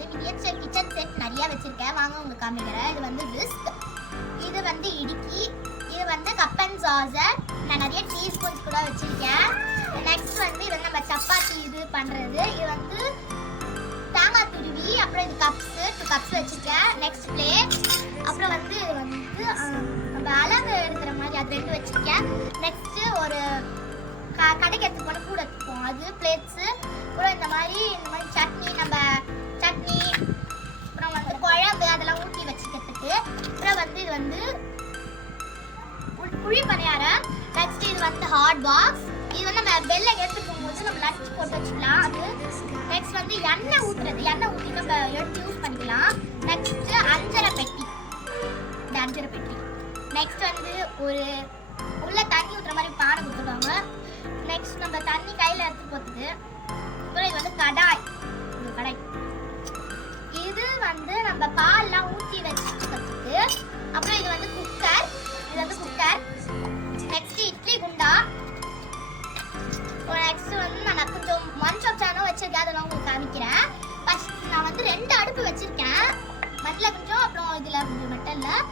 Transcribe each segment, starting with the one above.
வந்து miniature kitchen set நிறைய வச்சிருக்கேன். வாங்க உங்களுக்கு காமிக்கிறேன். இது வந்து விஸ்க், இது வந்து இடுக்கி, இது வந்து கப் அண்ட் சாசர். நான் நிறைய டீஸ்பூன்ஸ் கூட வச்சிருக்கேன். நெக்ஸ்ட் வந்து இது நம்ம சப்பாத்தி இது பண்றது. இது வந்து தேங்காய் துருவி, அப்புறம் இது கப்ஸ் 2 கப்ஸ் வச்சிருக்கேன். நெக்ஸ்ட் பிளேட், அப்புறம் வந்து இது வந்து நம்ம அளவு எடுக்கிற மாதிரி அது 2 வச்சிருக்கேன். நெக்ஸ்ட் ஒரு கடைக்கு எடுத்து போன கூட எடுத்துப்போம் அது பிளேட்ஸு. அப்புறம் இந்த மாதிரி சட்னி, நம்ம சட்னி, அப்புறம் வந்து குழம்பு அதெல்லாம் ஊற்றி வச்சுக்கிறதுக்கு. அப்புறம் வந்து இது வந்து குழி பணியாரம். நெக்ஸ்ட் இது வந்து ஹாட் பாக்ஸ். இது வந்து நம்ம வெளில எடுத்து போகும்போது நம்ம லஞ்ச் போட்டு வச்சுக்கலாம் அது. நெக்ஸ்ட் வந்து எண்ணெய் ஊற்றுறது, எண்ணெய் ஊற்றி நம்ம எடுத்து யூஸ் பண்ணிக்கலாம். நெக்ஸ்ட் அஞ்சரை பெட்டி, இந்த அஞ்சரை பெட்டி. நெக்ஸ்ட் வந்து ஒரு உள்ள தண்ணி ஊற்றுற மாதிரி பானை கொடுத்துருவாங்க. நெக்ஸ்ட் நம்ம தண்ணி கையில் எடுத்து போட்டுது. அப்புறம் இது வந்து கடாய், இந்த கடாய். இது வந்து நம்ம பால்லாம் ஊற்றி வச்சுக்கிறதுக்கு. அப்புறம் இது வந்து குக்கர், இது வந்து குக்கர். நெக்ஸ்ட் இட்லி குண்டா. நெக்ஸ்ட் வந்து நான் கொஞ்சம் மண் சானம் வச்சிருக்கேன், அதெல்லாம் உங்களுக்கு காமிக்கிறேன். ஃபர்ஸ்ட் நான் வந்து 2 அடுப்பு வச்சிருக்கேன், மட்டில் கொஞ்சம், அப்புறம் இதில் கொஞ்சம் மெட்டலில்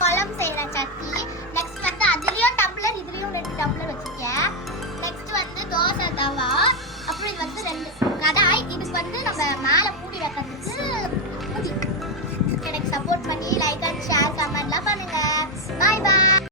குழம்பு செய்கிற சட்னி. நெக்ஸ்ட் வந்து அதுலேயும் டம்ளர், இதுலேயும் 2 டம்ளர் வச்சுருக்கேன். நெக்ஸ்ட் வந்து தோசை தவா. அப்புறம் இது வந்து 2 கடாய். இதுக்கு வந்து நம்ம மேலே மூடி வைக்கிறதுக்கு மூடி. எனக்கு சப்போர்ட் பண்ணி லைக் அண்ட் ஷேர் கமெண்ட்லாம் பண்ணுங்கள். பாய் பாய்.